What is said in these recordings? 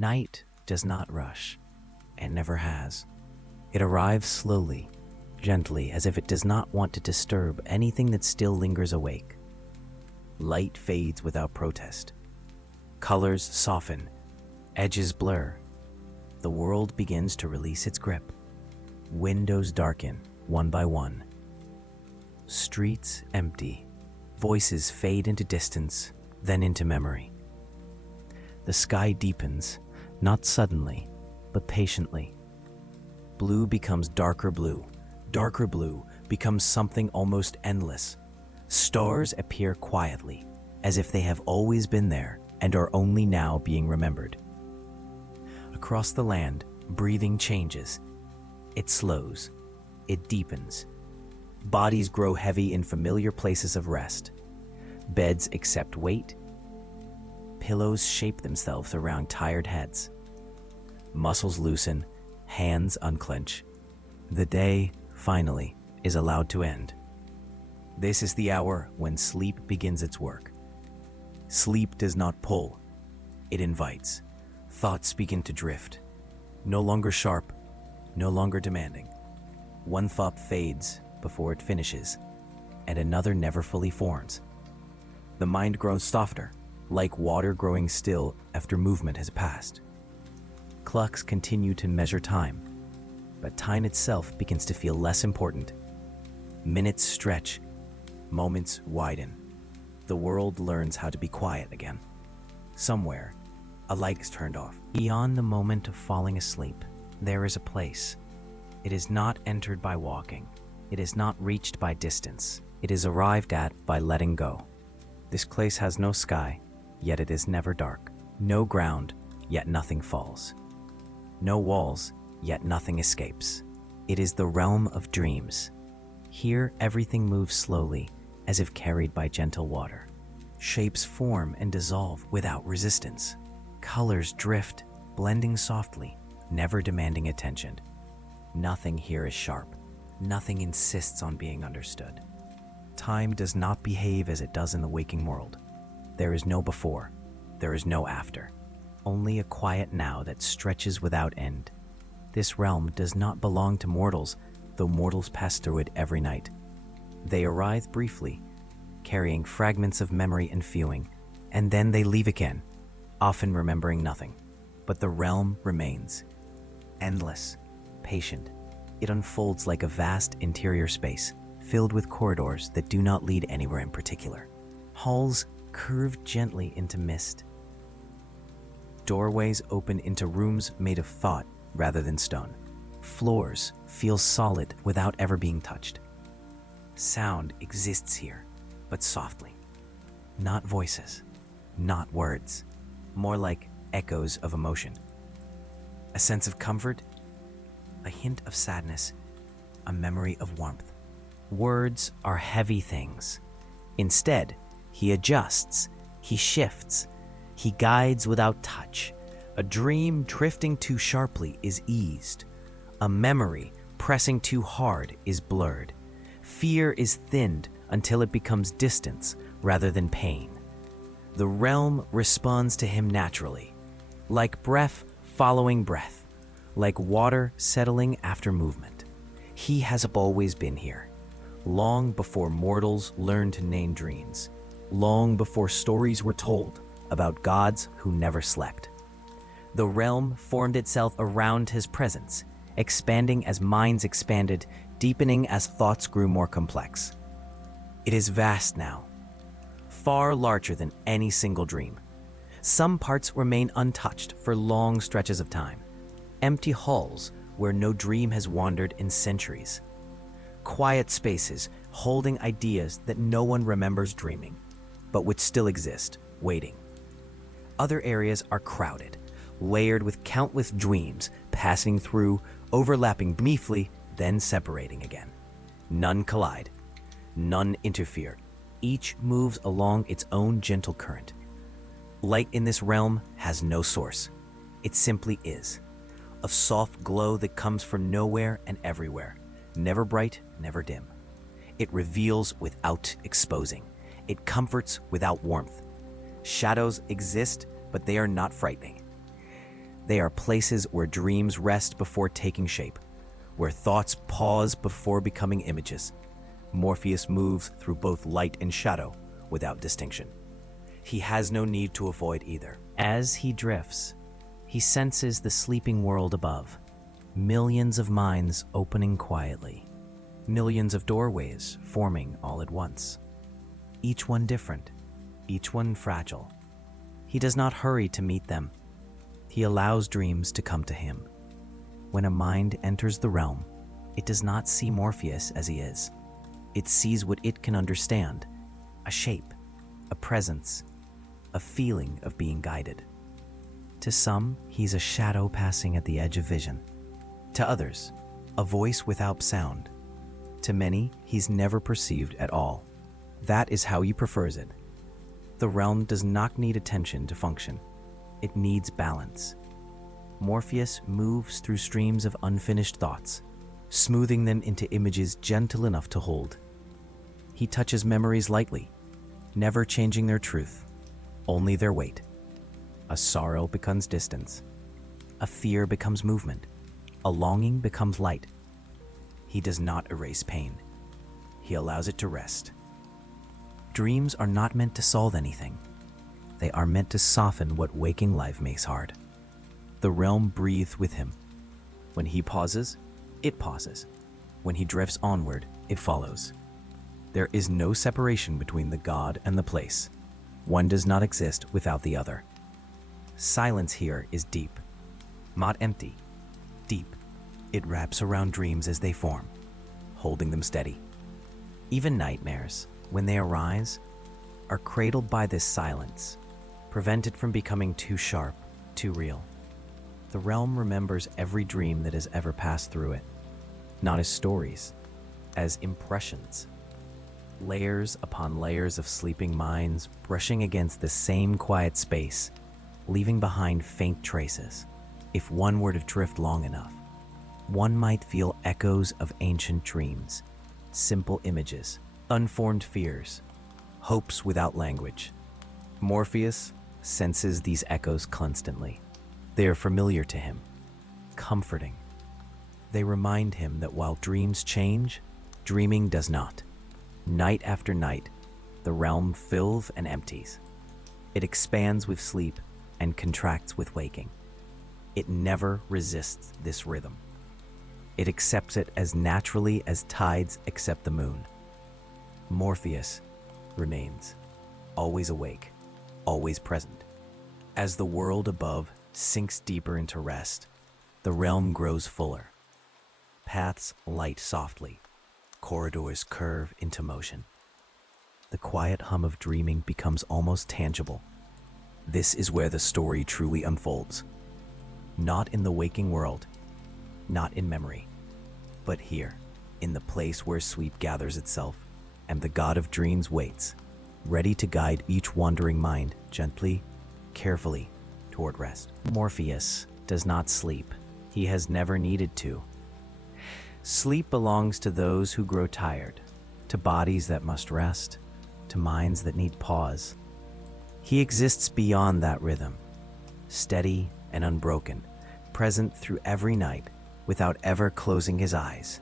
Night does not rush, and never has. It arrives slowly, gently, as if it does not want to disturb anything that still lingers awake. Light fades without protest. Colors soften, edges blur. The world begins to release its grip. Windows darken, one by one. Streets empty. Voices fade into distance, then into memory. The sky deepens, not suddenly, but patiently. Blue becomes darker blue. Darker blue becomes something almost endless. Stars appear quietly, as if they have always been there and are only now being remembered. Across the land, breathing changes. It slows. It deepens. Bodies grow heavy in familiar places of rest. Beds accept weight. Pillows shape themselves around tired heads. Muscles loosen, hands unclench. The day, finally, is allowed to end. This is the hour when sleep begins its work. Sleep does not pull, it invites. Thoughts begin to drift, no longer sharp, no longer demanding. One thought fades before it finishes, and another never fully forms. The mind grows softer, like water growing still after movement has passed. Clocks continue to measure time, but time itself begins to feel less important. Minutes stretch, moments widen. The world learns how to be quiet again. Somewhere, a light is turned off. Beyond the moment of falling asleep, there is a place. It is not entered by walking. It is not reached by distance. It is arrived at by letting go. This place has no sky, yet it is never dark. No ground, yet nothing falls. No walls, yet nothing escapes. It is the realm of dreams. Here, everything moves slowly, as if carried by gentle water. Shapes form and dissolve without resistance. Colors drift, blending softly, never demanding attention. Nothing here is sharp. Nothing insists on being understood. Time does not behave as it does in the waking world. There is no before. There is no after. Only a quiet now that stretches without end. This realm does not belong to mortals, though mortals pass through it every night. They arrive briefly, carrying fragments of memory and feeling, and then they leave again, often remembering nothing. But the realm remains. Endless, patient. It unfolds like a vast interior space, filled with corridors that do not lead anywhere in particular. Halls curve gently into mist. Doorways open into rooms made of thought rather than stone. Floors feel solid without ever being touched. Sound exists here, but softly. Not voices, not words, more like echoes of emotion. A sense of comfort, a hint of sadness, a memory of warmth. Words are heavy things. Instead, he adjusts, he shifts, he guides without touch. A dream drifting too sharply is eased. A memory pressing too hard is blurred. Fear is thinned until it becomes distance rather than pain. The realm responds to him naturally, like breath following breath, like water settling after movement. He has always been here, long before mortals learned to name dreams, long before stories were told about gods who never slept. The realm formed itself around his presence, expanding as minds expanded, deepening as thoughts grew more complex. It is vast now, far larger than any single dream. Some parts remain untouched for long stretches of time, empty halls where no dream has wandered in centuries. Quiet spaces holding ideas that no one remembers dreaming, but which still exist, waiting. Other areas are crowded, layered with countless dreams passing through, overlapping briefly, then separating again. None collide, none interfere. Each moves along its own gentle current. Light in this realm has no source. It simply is. A soft glow that comes from nowhere and everywhere. Never bright, never dim. It reveals without exposing. It comforts without warmth. Shadows exist, but they are not frightening. They are places where dreams rest before taking shape, where thoughts pause before becoming images. Morpheus moves through both light and shadow without distinction. He has no need to avoid either. As he drifts, he senses the sleeping world above, millions of minds opening quietly, millions of doorways forming all at once, each one different, each one fragile. He does not hurry to meet them. He allows dreams to come to him. When a mind enters the realm, it does not see Morpheus as he is. It sees what it can understand, a shape, a presence, a feeling of being guided. To some, he's a shadow passing at the edge of vision. To others, a voice without sound. To many, he's never perceived at all. That is how he prefers it. The realm does not need attention to function. It needs balance. Morpheus moves through streams of unfinished thoughts, smoothing them into images gentle enough to hold. He touches memories lightly, never changing their truth, only their weight. A sorrow becomes distance. A fear becomes movement. A longing becomes light. He does not erase pain. He allows it to rest. Dreams are not meant to solve anything. They are meant to soften what waking life makes hard. The realm breathes with him. When he pauses, it pauses. When he drifts onward, it follows. There is no separation between the god and the place. One does not exist without the other. Silence here is deep, not empty, deep. It wraps around dreams as they form, holding them steady. Even nightmares, when they arise, are cradled by this silence, prevented from becoming too sharp, too real. The realm remembers every dream that has ever passed through it, not as stories, as impressions. Layers upon layers of sleeping minds brushing against the same quiet space, leaving behind faint traces. If one were to drift long enough, one might feel echoes of ancient dreams, simple images, unformed fears, hopes without language. Morpheus senses these echoes constantly. They are familiar to him, comforting. They remind him that while dreams change, dreaming does not. Night after night, the realm fills and empties. It expands with sleep and contracts with waking. It never resists this rhythm. It accepts it as naturally as tides accept the moon. Morpheus remains, always awake, always present. As the world above sinks deeper into rest, the realm grows fuller. Paths light softly, corridors curve into motion. The quiet hum of dreaming becomes almost tangible. This is where the story truly unfolds. Not in the waking world, not in memory, but here, in the place where sleep gathers itself and the god of dreams waits, ready to guide each wandering mind gently, carefully, toward rest. Morpheus does not sleep. He has never needed to. Sleep belongs to those who grow tired, to bodies that must rest, to minds that need pause. He exists beyond that rhythm, steady and unbroken, present through every night without ever closing his eyes.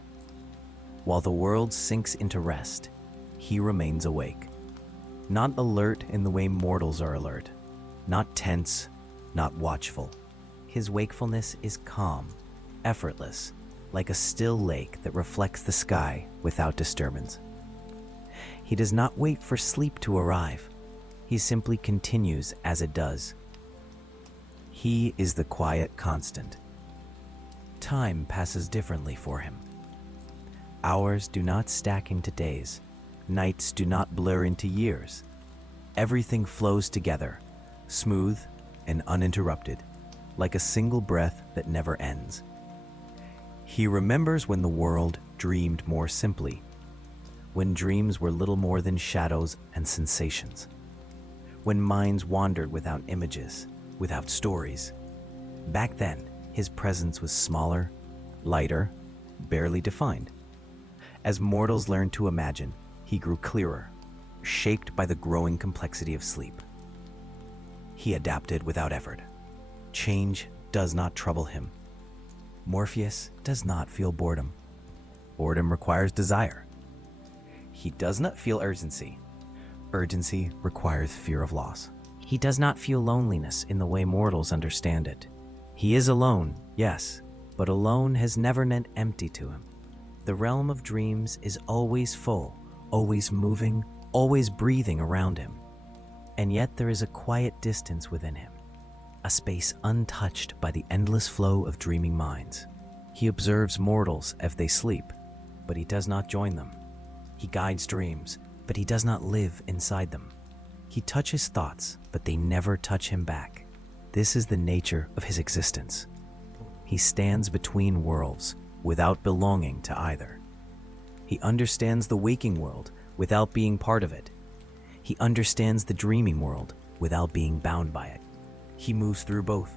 While the world sinks into rest, he remains awake. Not alert in the way mortals are alert, not tense, not watchful. His wakefulness is calm, effortless, like a still lake that reflects the sky without disturbance. He does not wait for sleep to arrive. He simply continues as it does. He is the quiet constant. Time passes differently for him. Hours do not stack into days. Nights do not blur into years. Everything flows together, smooth and uninterrupted, like a single breath that never ends. He remembers when the world dreamed more simply, when dreams were little more than shadows and sensations, when minds wandered without images, without stories. Back then, his presence was smaller, lighter, barely defined. As mortals learned to imagine, he grew clearer, shaped by the growing complexity of sleep. He adapted without effort. Change does not trouble him. Morpheus does not feel boredom. Boredom requires desire. He does not feel urgency. Urgency requires fear of loss. He does not feel loneliness in the way mortals understand it. He is alone, yes, but alone has never meant empty to him. The realm of dreams is always full, always moving, always breathing around him. And yet there is a quiet distance within him, a space untouched by the endless flow of dreaming minds. He observes mortals as they sleep, but he does not join them. He guides dreams, but he does not live inside them. He touches thoughts, but they never touch him back. This is the nature of his existence. He stands between worlds without belonging to either. He understands the waking world without being part of it. He understands the dreaming world without being bound by it. He moves through both,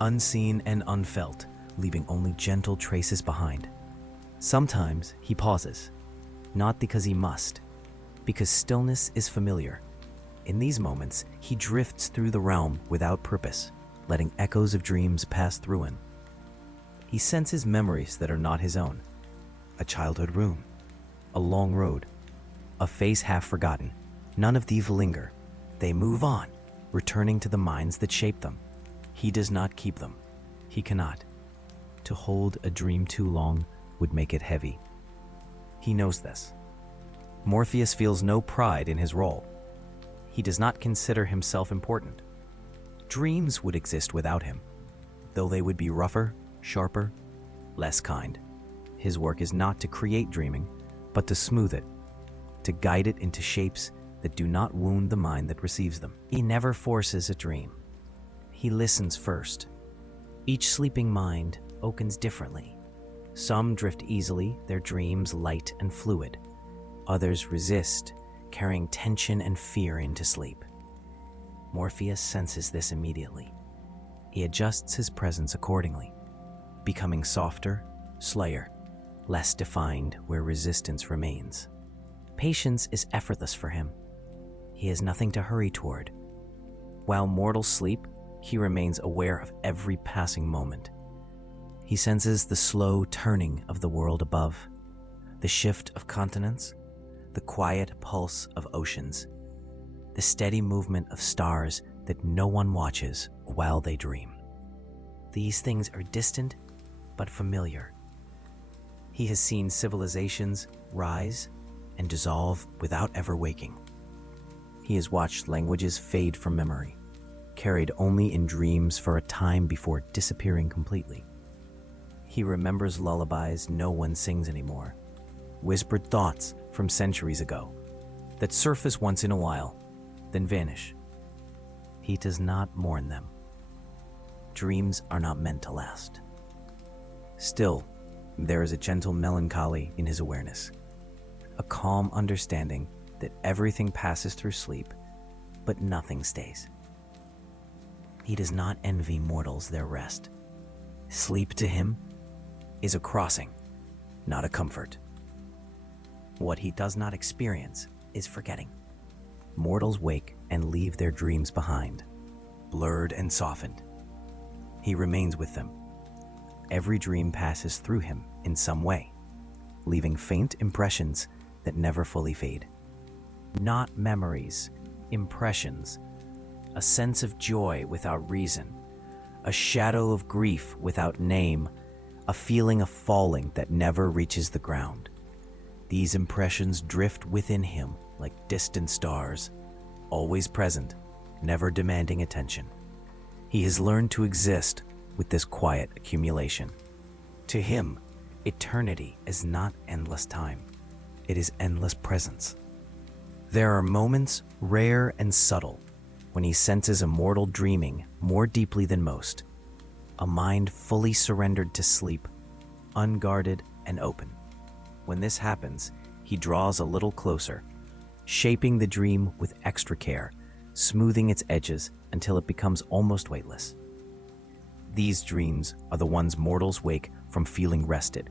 unseen and unfelt, leaving only gentle traces behind. Sometimes he pauses, not because he must, because stillness is familiar. In these moments, he drifts through the realm without purpose, letting echoes of dreams pass through him. He senses memories that are not his own. A childhood room, a long road, a face half forgotten. None of these linger. They move on, returning to the minds that shaped them. He does not keep them. He cannot. To hold a dream too long would make it heavy. He knows this. Morpheus feels no pride in his role. He does not consider himself important. Dreams would exist without him, though they would be rougher, sharper, less kind. His work is not to create dreaming, but to smooth it, to guide it into shapes that do not wound the mind that receives them. He never forces a dream. He listens first. Each sleeping mind opens differently. Some drift easily, their dreams light and fluid. Others resist, carrying tension and fear into sleep. Morpheus senses this immediately. He adjusts his presence accordingly, becoming softer, slayer, less defined where resistance remains. Patience is effortless for him. He has nothing to hurry toward. While mortals sleep, he remains aware of every passing moment. He senses the slow turning of the world above, the shift of continents, the quiet pulse of oceans, the steady movement of stars that no one watches while they dream. These things are distant but familiar. He has seen civilizations rise and dissolve without ever waking. He has watched languages fade from memory, carried only in dreams for a time before disappearing completely. He remembers lullabies no one sings anymore, whispered thoughts from centuries ago that surface once in a while, then vanish. He does not mourn them. Dreams are not meant to last. Still, there is a gentle melancholy in his awareness, a calm understanding that everything passes through sleep, but nothing stays. He does not envy mortals their rest. Sleep to him is a crossing, not a comfort. What he does not experience is forgetting. Mortals wake and leave their dreams behind, blurred and softened. He remains with them. Every dream passes through him in some way, leaving faint impressions that never fully fade. Not memories, impressions, a sense of joy without reason, a shadow of grief without name, a feeling of falling that never reaches the ground. These impressions drift within him like distant stars, always present, never demanding attention. He has learned to exist with this quiet accumulation. To him, eternity is not endless time. It is endless presence. There are moments, rare and subtle, when he senses a mortal dreaming more deeply than most, a mind fully surrendered to sleep, unguarded and open. When this happens, he draws a little closer, shaping the dream with extra care, smoothing its edges until it becomes almost weightless. These dreams are the ones mortals wake from feeling rested,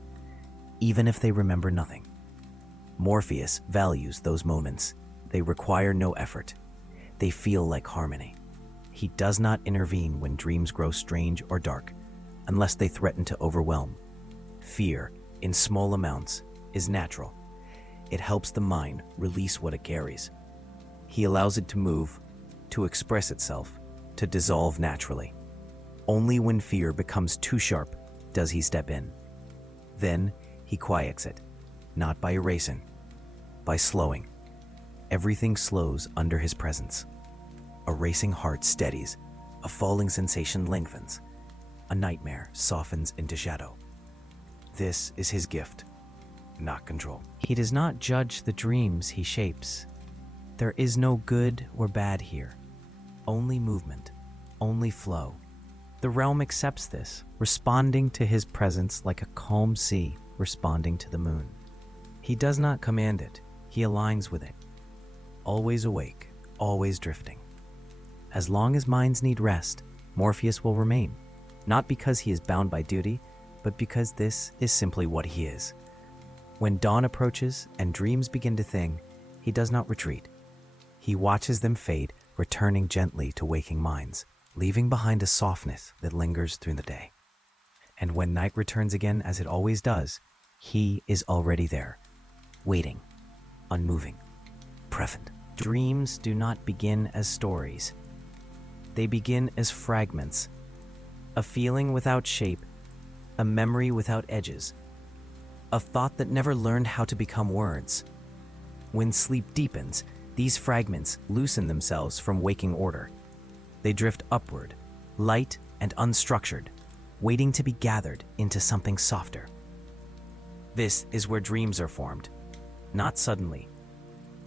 even if they remember nothing. Morpheus values those moments. They require no effort. They feel like harmony. He does not intervene when dreams grow strange or dark, unless they threaten to overwhelm. Fear, in small amounts, is natural. It helps the mind release what it carries. He allows it to move, to express itself, to dissolve naturally. Only when fear becomes too sharp does he step in. Then he quiets it, not by erasing, by slowing. Everything slows under his presence. A racing heart steadies, a falling sensation lengthens, a nightmare softens into shadow. This is his gift, not control. He does not judge the dreams he shapes. There is no good or bad here, only movement, only flow. The realm accepts this, responding to his presence like a calm sea responding to the moon. He does not command it, he aligns with it. Always awake, always drifting. As long as minds need rest, Morpheus will remain, not because he is bound by duty, but because this is simply what he is. When dawn approaches and dreams begin to thin, he does not retreat. He watches them fade, returning gently to waking minds, leaving behind a softness that lingers through the day. And when night returns again, as it always does, he is already there, waiting, unmoving, present. Dreams do not begin as stories. They begin as fragments, a feeling without shape, a memory without edges, a thought that never learned how to become words. When sleep deepens, these fragments loosen themselves from waking order. They drift upward, light and unstructured, waiting to be gathered into something softer. This is where dreams are formed, not suddenly,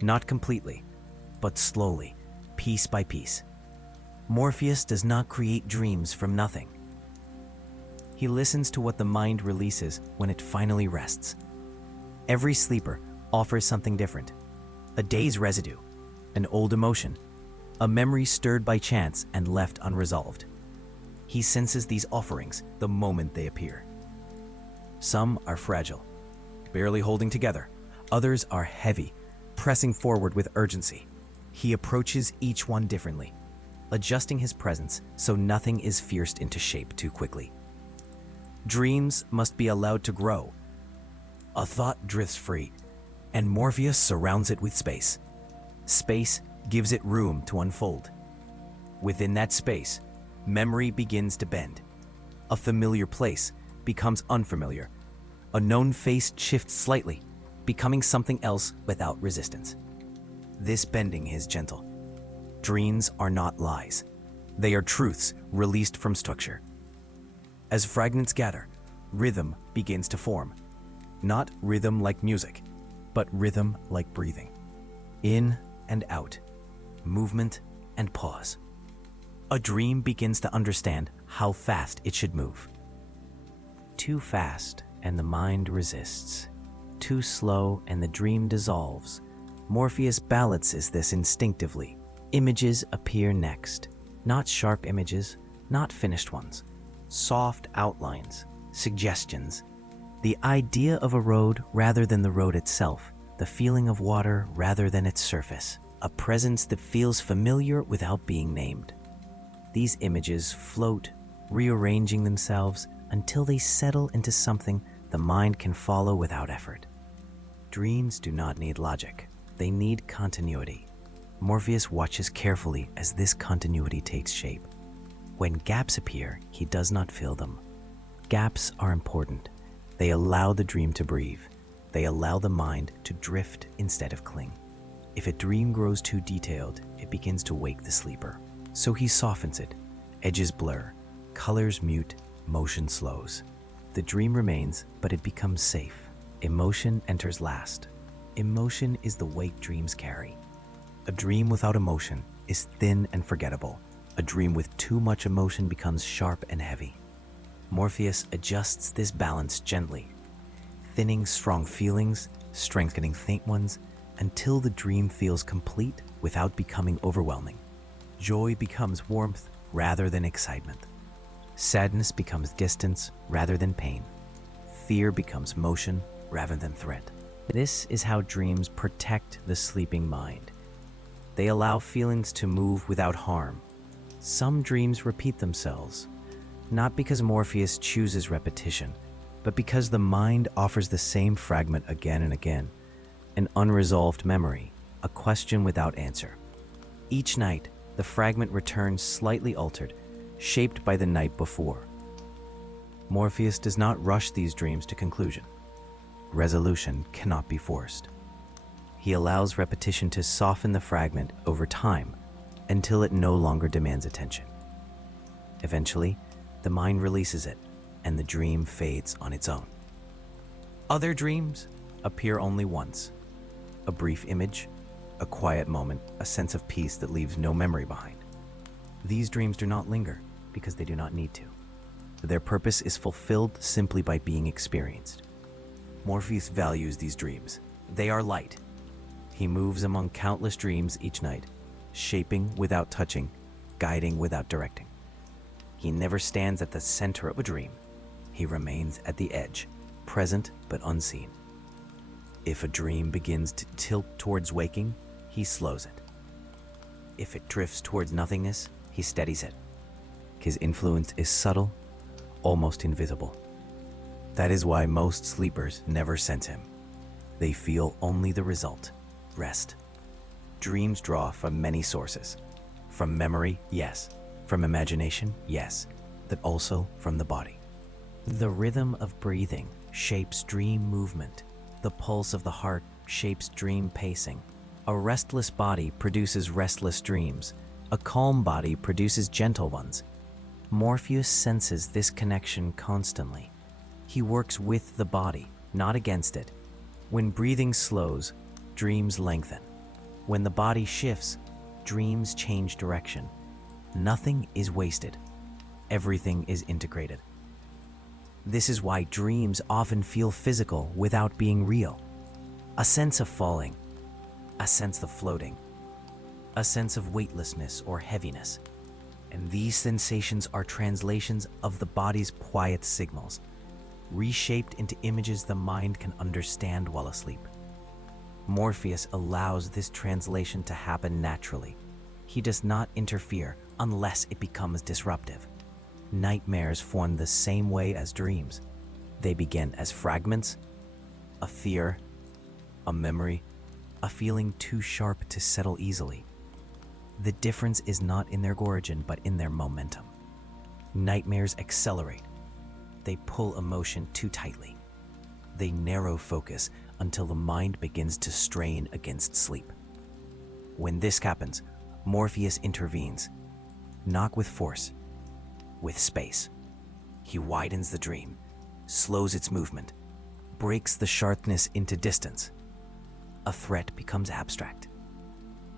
not completely, but slowly, piece by piece. Morpheus does not create dreams from nothing. He listens to what the mind releases when it finally rests. Every sleeper offers something different. A day's residue, an old emotion, a memory stirred by chance and left unresolved. He senses these offerings the moment they appear. Some are fragile, barely holding together. Others are heavy, pressing forward with urgency. He approaches each one differently, adjusting his presence so nothing is forced into shape too quickly. Dreams must be allowed to grow. A thought drifts free, and Morpheus surrounds it with space. Space gives it room to unfold. Within that space, memory begins to bend. A familiar place becomes unfamiliar. A known face shifts slightly, becoming something else without resistance. This bending is gentle. Dreams are not lies. They are truths released from structure. As fragments gather, rhythm begins to form. Not rhythm like music, but rhythm like breathing. In and out, movement and pause. A dream begins to understand how fast it should move. Too fast and the mind resists. Too slow and the dream dissolves. Morpheus balances this instinctively. Images appear next. Not sharp images, not finished ones. Soft outlines, suggestions. The idea of a road rather than the road itself. The feeling of water rather than its surface. A presence that feels familiar without being named. These images float, rearranging themselves until they settle into something the mind can follow without effort. Dreams do not need logic. They need continuity. Morpheus watches carefully as this continuity takes shape. When gaps appear, he does not fill them. Gaps are important. They allow the dream to breathe. They allow the mind to drift instead of cling. If a dream grows too detailed, it begins to wake the sleeper. So he softens it. Edges blur, colors mute, motion slows. The dream remains, but it becomes safe. Emotion enters last. Emotion is the weight dreams carry. A dream without emotion is thin and forgettable. A dream with too much emotion becomes sharp and heavy. Morpheus adjusts this balance gently, thinning strong feelings, strengthening faint ones, until the dream feels complete without becoming overwhelming. Joy becomes warmth rather than excitement. Sadness becomes distance rather than pain. Fear becomes motion rather than threat. This is how dreams protect the sleeping mind. They allow feelings to move without harm. Some dreams repeat themselves. not because Morpheus chooses repetition, but because the mind offers the same fragment again and again, an unresolved memory, a question without answer. Each night, the fragment returns slightly altered, shaped by the night before. Morpheus does not rush these dreams to conclusion. Resolution cannot be forced. He allows repetition to soften the fragment over time until it no longer demands attention. Eventually, the mind releases it, and the dream fades on its own. Other dreams appear only once. A brief image, a quiet moment, a sense of peace that leaves no memory behind. These dreams do not linger because they do not need to. Their purpose is fulfilled simply by being experienced. Morpheus values these dreams. They are light. He moves among countless dreams each night, shaping without touching, guiding without directing. He never stands at the center of a dream. He remains at the edge, present but unseen. If a dream begins to tilt towards waking, he slows it. If it drifts towards nothingness, he steadies it. His influence is subtle, almost invisible. That is why most sleepers never sense him. They feel only the result, rest. Dreams draw from many sources. From memory, yes. From imagination, yes. But also from the body. The rhythm of breathing shapes dream movement. The pulse of the heart shapes dream pacing. A restless body produces restless dreams. A calm body produces gentle ones. Morpheus senses this connection constantly. He works with the body, not against it. When breathing slows, dreams lengthen. When the body shifts, dreams change direction. Nothing is wasted. Everything is integrated. This is why dreams often feel physical without being real. A sense of falling, a sense of floating, a sense of weightlessness or heaviness. And these sensations are translations of the body's quiet signals, reshaped into images the mind can understand while asleep. Morpheus allows this translation to happen naturally. He does not interfere unless it becomes disruptive. Nightmares form the same way as dreams. They begin as fragments, a fear, a memory, a feeling too sharp to settle easily. The difference is not in their origin, but in their momentum. Nightmares accelerate. They pull emotion too tightly. They narrow focus until the mind begins to strain against sleep. When this happens, Morpheus intervenes, not with force, with space. He widens the dream, slows its movement, breaks the sharpness into distance. A threat becomes abstract.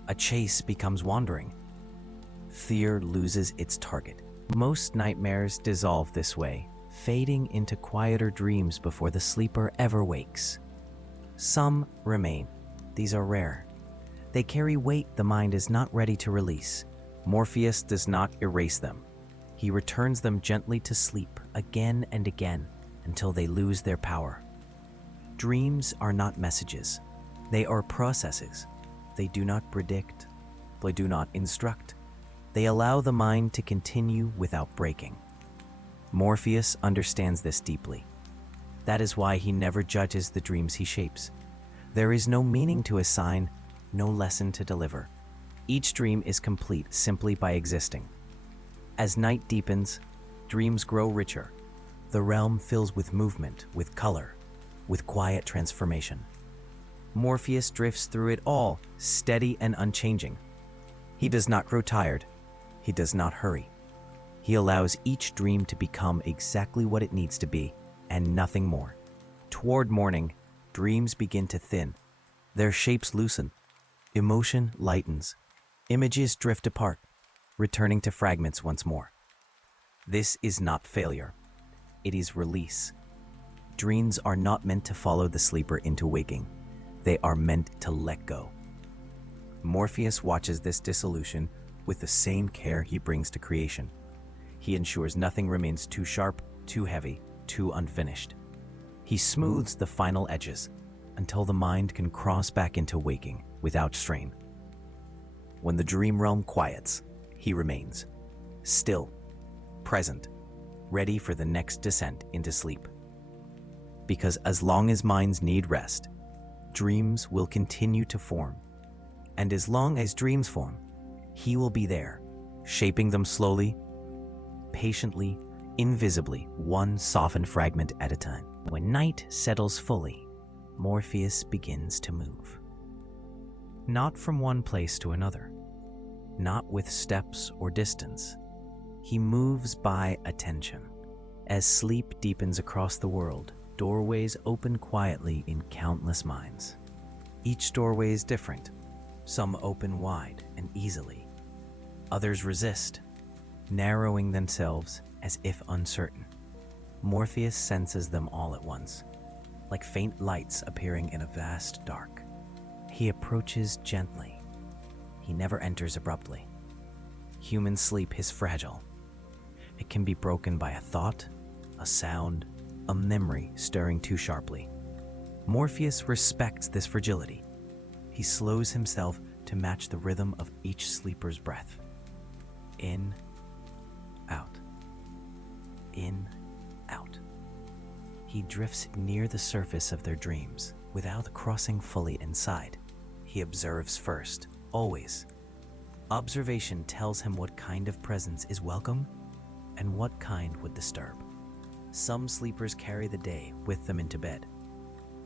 A chase becomes wandering. Fear loses its target. Most nightmares dissolve this way, fading into quieter dreams before the sleeper ever wakes. Some remain. These are rare. They carry weight the mind is not ready to release. Morpheus does not erase them. He returns them gently to sleep again and again until they lose their power. Dreams are not messages. They are processes. They do not predict. They do not instruct. They allow the mind to continue without breaking. Morpheus understands this deeply. That is why he never judges the dreams he shapes. There is no meaning to assign, no lesson to deliver. Each dream is complete simply by existing. As night deepens, dreams grow richer. The realm fills with movement, with color, with quiet transformation. Morpheus drifts through it all, steady and unchanging. He does not grow tired. He does not hurry. He allows each dream to become exactly what it needs to be, and nothing more. Toward morning, dreams begin to thin. Their shapes loosen. Emotion lightens. Images drift apart, returning to fragments once more. This is not failure. It is release. Dreams are not meant to follow the sleeper into waking. They are meant to let go. Morpheus watches this dissolution with the same care he brings to creation. He ensures nothing remains too sharp, too heavy, too unfinished. He smooths the final edges until the mind can cross back into waking without strain. When the dream realm quiets, he remains, still, present, ready for the next descent into sleep. Because as long as minds need rest, dreams will continue to form. And as long as dreams form, he will be there, shaping them slowly, patiently, invisibly, one softened fragment at a time. When night settles fully, Morpheus begins to move. Not from one place to another, not with steps or distance. He moves by attention. As sleep deepens across the world, doorways open quietly in countless minds. Each doorway is different. Some open wide and easily. Others resist, narrowing themselves as if uncertain. Morpheus senses them all at once, like faint lights appearing in a vast dark. He approaches gently. He never enters abruptly. Human sleep is fragile. It can be broken by a thought, a sound, a memory stirring too sharply. Morpheus respects this fragility. He slows himself to match the rhythm of each sleeper's breath. In, out. In, out. He drifts near the surface of their dreams without crossing fully inside. He observes first, always. Observation tells him what kind of presence is welcome and what kind would disturb. Some sleepers carry the day with them into bed.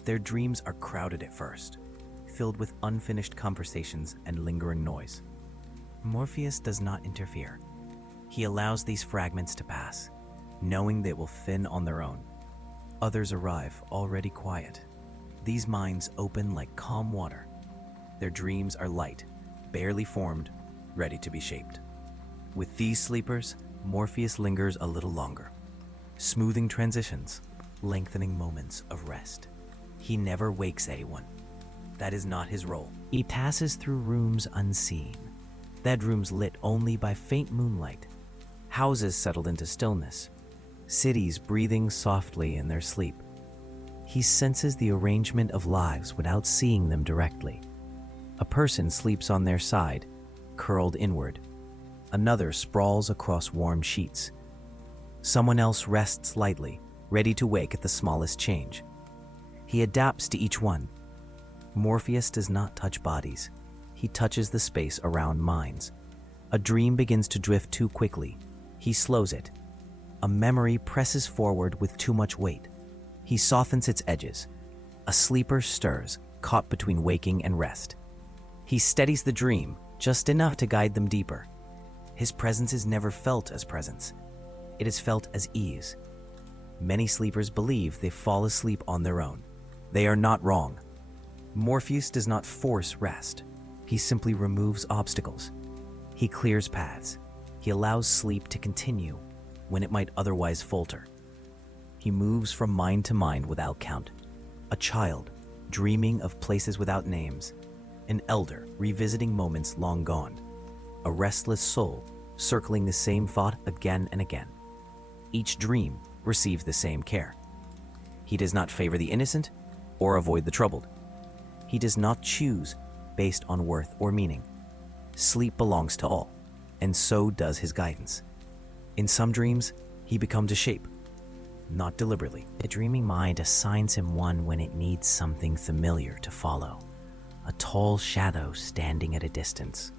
Their dreams are crowded at first, filled with unfinished conversations and lingering noise. Morpheus does not interfere. He allows these fragments to pass, knowing they will thin on their own. Others arrive already quiet. These minds open like calm water. Their dreams are light, barely formed, ready to be shaped. With these sleepers, Morpheus lingers a little longer, smoothing transitions, lengthening moments of rest. He never wakes anyone. That is not his role. He passes through rooms unseen, bedrooms lit only by faint moonlight, houses settled into stillness, cities breathing softly in their sleep. He senses the arrangement of lives without seeing them directly. A person sleeps on their side, curled inward. Another sprawls across warm sheets. Someone else rests lightly, ready to wake at the smallest change. He adapts to each one. Morpheus does not touch bodies. He touches the space around minds. A dream begins to drift too quickly. He slows it. A memory presses forward with too much weight. He softens its edges. A sleeper stirs, caught between waking and rest. He steadies the dream, just enough to guide them deeper. His presence is never felt as presence. It is felt as ease. Many sleepers believe they fall asleep on their own. They are not wrong. Morpheus does not force rest. He simply removes obstacles. He clears paths. He allows sleep to continue when it might otherwise falter. He moves from mind to mind without count. A child dreaming of places without names. An elder revisiting moments long gone. A restless soul circling the same thought again and again. Each dream receives the same care. He does not favor the innocent or avoid the troubled. He does not choose based on worth or meaning. Sleep belongs to all, and so does his guidance. In some dreams, he becomes a shape, not deliberately. The dreaming mind assigns him one when it needs something familiar to follow. A tall shadow standing at a distance.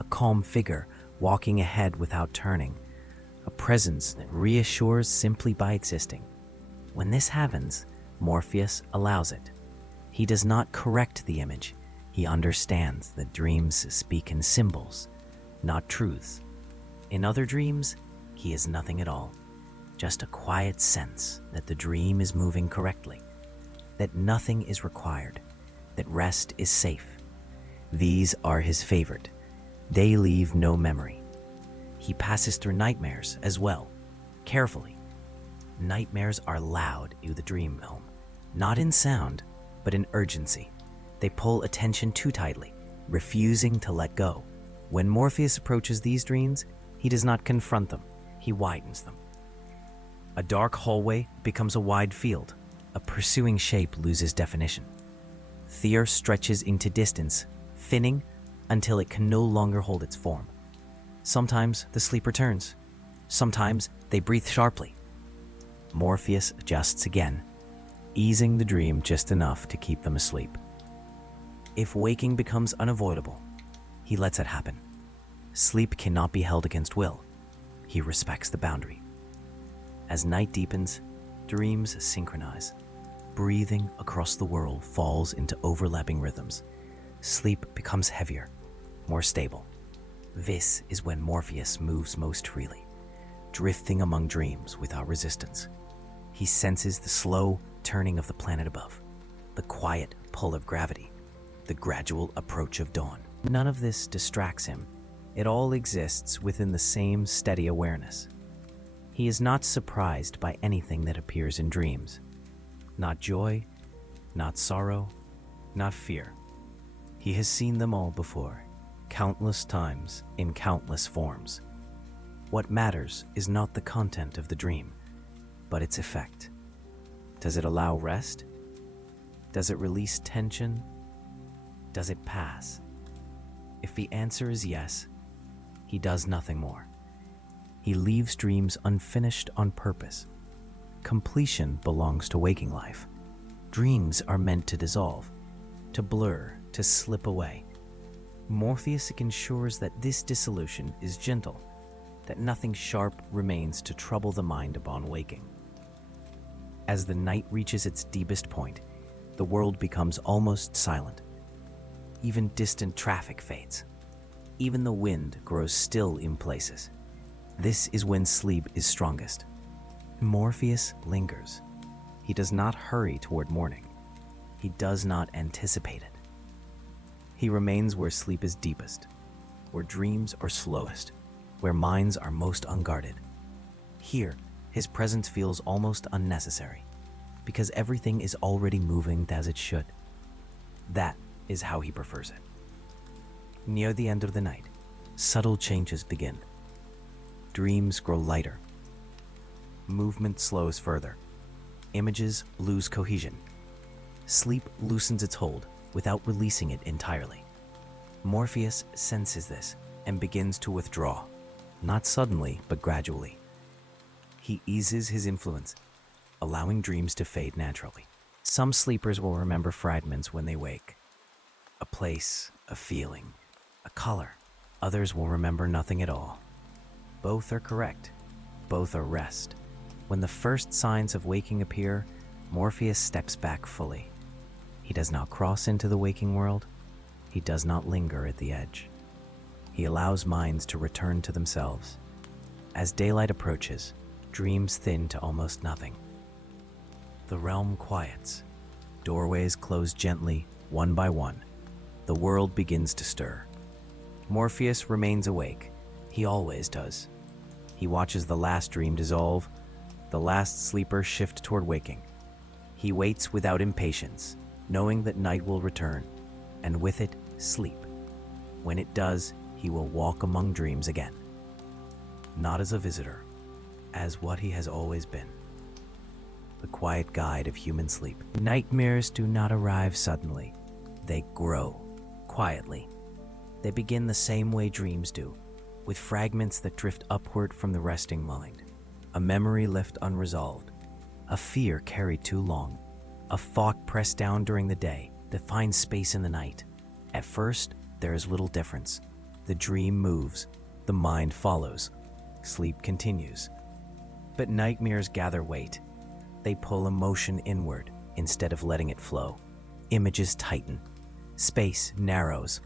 A calm figure walking ahead without turning. A presence that reassures simply by existing. When this happens, Morpheus allows it. He does not correct the image. He understands that dreams speak in symbols, not truths. In other dreams, he is nothing at all. Just a quiet sense that the dream is moving correctly, that nothing is required, that rest is safe. These are his favorite. They leave no memory. He passes through nightmares as well, carefully. Nightmares are loud in the dream realm, not in sound, but in urgency. They pull attention too tightly, refusing to let go. When Morpheus approaches these dreams, he does not confront them, he widens them. A dark hallway becomes a wide field. A pursuing shape loses definition. Fear stretches into distance, thinning until it can no longer hold its form. Sometimes the sleeper turns. Sometimes they breathe sharply, Morpheus adjusts again, easing the dream just enough to keep them asleep. If waking becomes unavoidable, he lets it happen. Sleep cannot be held against will. He respects the boundary. As night deepens, dreams synchronize. Breathing across the world falls into overlapping rhythms. Sleep becomes heavier, more stable. This is when Morpheus moves most freely, drifting among dreams without resistance. He senses the slow turning of the planet above, the quiet pull of gravity, the gradual approach of dawn. None of this distracts him. It all exists within the same steady awareness. He is not surprised by anything that appears in dreams. Not joy, not sorrow, not fear. He has seen them all before, countless times in countless forms. What matters is not the content of the dream, but its effect. Does it allow rest? Does it release tension? Does it pass? If the answer is yes, he does nothing more. He leaves dreams unfinished on purpose. Completion belongs to waking life. Dreams are meant to dissolve, to blur, to slip away. Morpheus ensures that this dissolution is gentle, that nothing sharp remains to trouble the mind upon waking. As the night reaches its deepest point, the world becomes almost silent. Even distant traffic fades. Even the wind grows still in places. This is when sleep is strongest. Morpheus lingers. He does not hurry toward morning. He does not anticipate it. He remains where sleep is deepest, where dreams are slowest, where minds are most unguarded. Here, his presence feels almost unnecessary, because everything is already moving as it should. That is how he prefers it. Near the end of the night, subtle changes begin. Dreams grow lighter. Movement slows further. Images lose cohesion. Sleep loosens its hold without releasing it entirely. Morpheus senses this and begins to withdraw, not suddenly, but gradually. He eases his influence, allowing dreams to fade naturally. Some sleepers will remember fragments when they wake. A place, a feeling, a color. Others will remember nothing at all. Both are correct. Both are rest. When the first signs of waking appear, Morpheus steps back fully. He does not cross into the waking world. He does not linger at the edge. He allows minds to return to themselves. As daylight approaches, dreams thin to almost nothing. The realm quiets. Doorways close gently, one by one. The world begins to stir. Morpheus remains awake. He always does. He watches the last dream dissolve, the last sleeper shift toward waking. He waits without impatience, knowing that night will return, and with it, sleep. When it does, he will walk among dreams again. Not as a visitor, as what he has always been. The quiet guide of human sleep. Nightmares do not arrive suddenly. They grow, quietly. They begin the same way dreams do, with fragments that drift upward from the resting mind. A memory left unresolved, a fear carried too long, a thought pressed down during the day that finds space in the night. At first, there is little difference. The dream moves, the mind follows, sleep continues. But nightmares gather weight. They pull emotion inward instead of letting it flow. Images tighten, space narrows.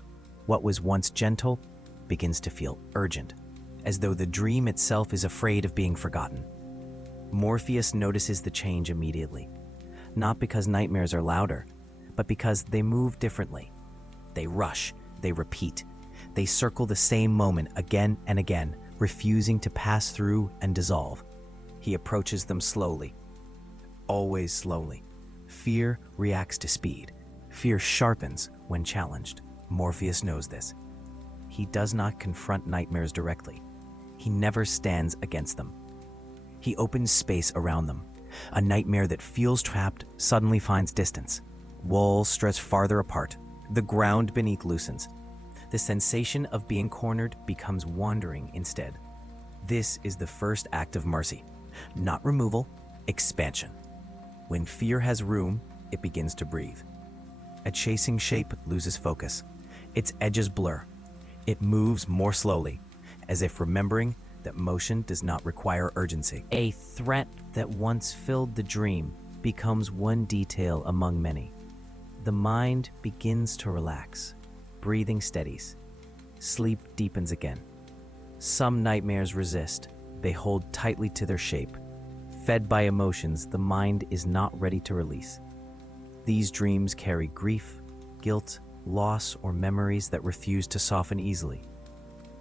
What was once gentle begins to feel urgent, as though the dream itself is afraid of being forgotten. Morpheus notices the change immediately, not because nightmares are louder, but because they move differently. They rush, they repeat, they circle the same moment again and again, refusing to pass through and dissolve. He approaches them slowly, always slowly. Fear reacts to speed. Fear sharpens when challenged. Morpheus knows this. He does not confront nightmares directly. He never stands against them. He opens space around them. A nightmare that feels trapped suddenly finds distance. Walls stretch farther apart. The ground beneath loosens. The sensation of being cornered becomes wandering instead. This is the first act of mercy. Not removal, Expansion. When fear has room, it begins to breathe. A chasing shape loses focus. Its edges blur. It moves more slowly, as if remembering that motion does not require urgency. A threat that once filled the dream becomes one detail among many. The mind begins to relax. Breathing steadies. Sleep deepens again. Some nightmares resist. They hold tightly to their shape. Fed by emotions the mind is not ready to release. These dreams carry grief, guilt, loss, or memories that refuse to soften easily.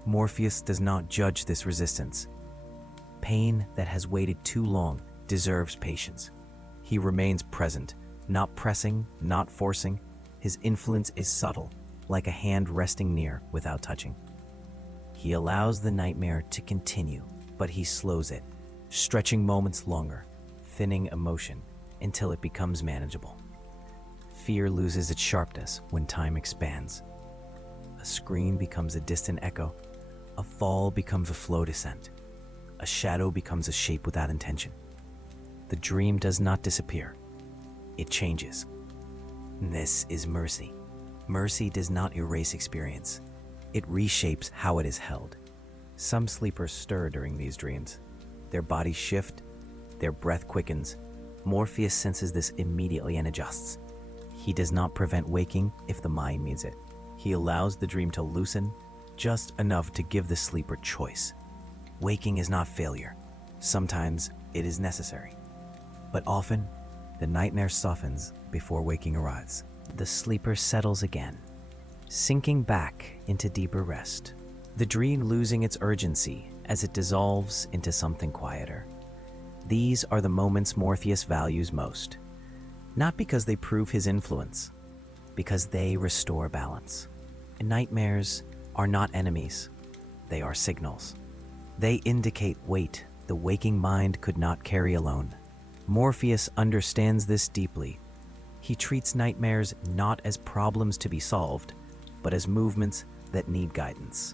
Morpheus does not judge this resistance. Pain that has waited too long deserves patience. He remains present, not pressing, not forcing. His influence is subtle, like a hand resting near without touching. He allows the nightmare to continue, but he slows it, stretching moments longer, thinning emotion until it becomes manageable. Fear loses its sharpness when time expands. A scream becomes a distant echo. A fall becomes a slow descent. A shadow becomes a shape without intention. The dream does not disappear. It changes. This is mercy. Mercy does not erase experience. It reshapes how it is held. Some sleepers stir during these dreams. Their bodies shift. Their breath quickens. Morpheus senses this immediately and adjusts. He does not prevent waking if the mind needs it. He allows the dream to loosen, just enough to give the sleeper choice. Waking is not failure. Sometimes it is necessary. But often, the nightmare softens before waking arrives. The sleeper settles again, sinking back into deeper rest. The dream losing its urgency as it dissolves into something quieter. These are the moments Morpheus values most. Not because they prove his influence, because they restore balance. Nightmares are not enemies, they are signals. They indicate weight the waking mind could not carry alone. Morpheus understands this deeply. He treats nightmares not as problems to be solved, but as movements that need guidance.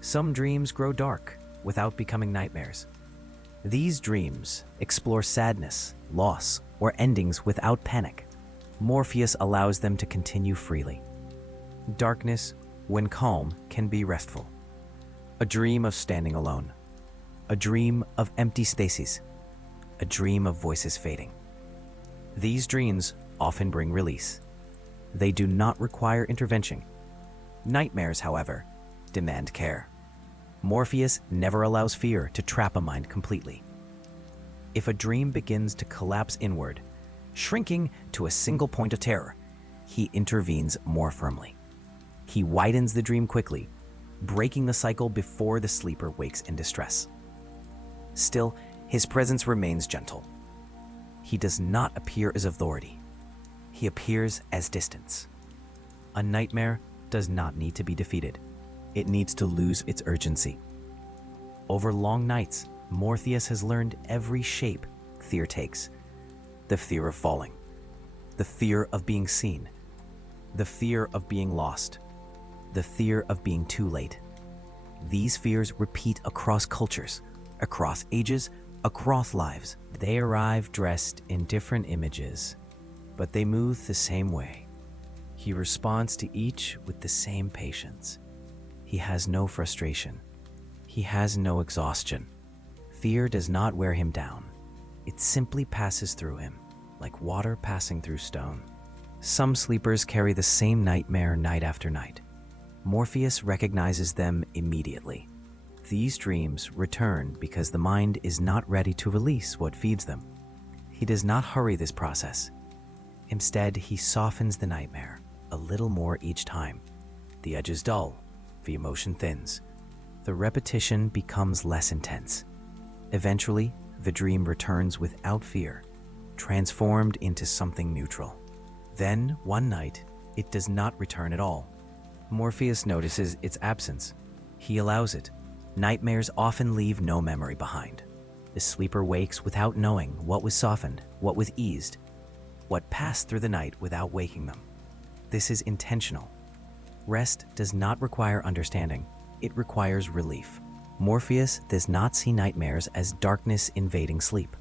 Some dreams grow dark without becoming nightmares. These dreams explore sadness, loss, or endings without panic. Morpheus allows them to continue freely. Darkness, when calm, can be restful. A dream of standing alone. A dream of empty spaces. A dream of voices fading. These dreams often bring release. They do not require intervention. Nightmares, however, demand care. Morpheus never allows fear to trap a mind completely. If a dream begins to collapse inward, shrinking to a single point of terror, he intervenes more firmly. He widens the dream quickly, breaking the cycle before the sleeper wakes in distress. Still, his presence remains gentle. He does not appear as authority. He appears as distance. A nightmare does not need to be defeated. It needs to lose its urgency. Over long nights, Morpheus has learned every shape fear takes. The fear of falling. The fear of being seen. The fear of being lost. The fear of being too late. These fears repeat across cultures, across ages, across lives. They arrive dressed in different images, but they move the same way. He responds to each with the same patience. He has no frustration. He has no exhaustion. Fear does not wear him down. It simply passes through him, like water passing through stone. Some sleepers carry the same nightmare night after night. Morpheus recognizes them immediately. These dreams return because the mind is not ready to release what feeds them. He does not hurry this process. Instead, he softens the nightmare a little more each time. The edges dull, the emotion thins. The repetition becomes less intense. Eventually, the dream returns without fear, transformed into something neutral. Then, one night, it does not return at all. Morpheus notices its absence. He allows it. Nightmares often leave no memory behind. The sleeper wakes without knowing what was softened, what was eased, what passed through the night without waking them. This is intentional. Rest does not require understanding. It requires relief. Morpheus does not see nightmares as darkness invading sleep.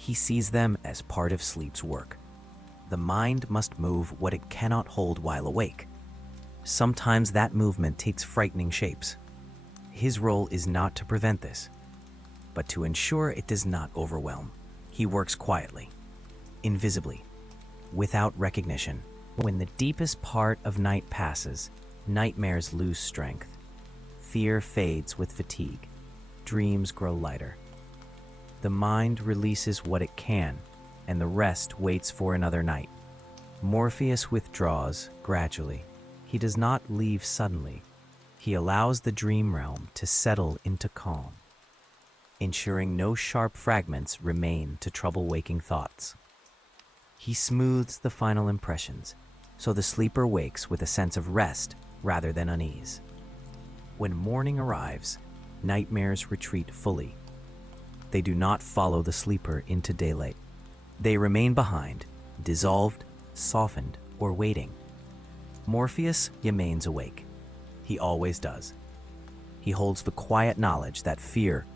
He sees them as part of sleep's work. The mind must move what it cannot hold while awake. Sometimes that movement takes frightening shapes. His role is not to prevent this, but to ensure it does not overwhelm. He works quietly, invisibly, without recognition. When the deepest part of night passes, nightmares lose strength. Fear fades with fatigue. Dreams grow lighter. The mind releases what it can, and the rest waits for another night. Morpheus withdraws gradually. He does not leave suddenly. He allows the dream realm to settle into calm, ensuring no sharp fragments remain to trouble waking thoughts. He smooths the final impressions, so the sleeper wakes with a sense of rest rather than unease. When morning arrives, nightmares retreat fully. They do not follow the sleeper into daylight. They remain behind, dissolved, softened, or waiting. Morpheus remains awake. He always does. He holds the quiet knowledge that fear,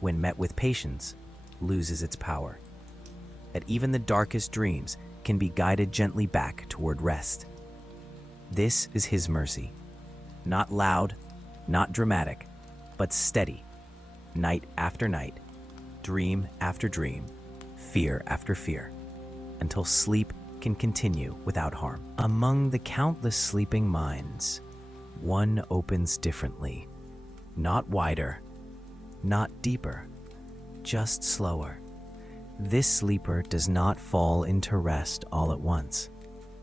when met with patience, loses its power. That even the darkest dreams can be guided gently back toward rest. This is his mercy. Not loud, not dramatic, but steady. Night after night, dream after dream, fear after fear, until sleep can continue without harm. Among the countless sleeping minds, one opens differently. Not wider, not deeper, just slower. This sleeper does not fall into rest all at once.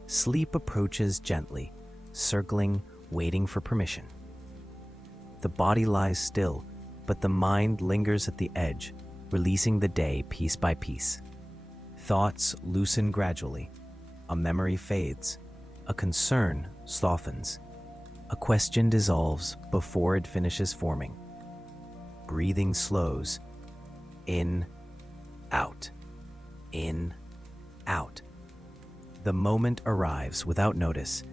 Sleep approaches gently, circling, waiting for permission. The body lies still, but the mind lingers at the edge, releasing the day piece by piece. Thoughts loosen gradually. A memory fades. A concern softens. A question dissolves before it finishes forming. Breathing slows. In, out. In, out. The moment arrives without notice,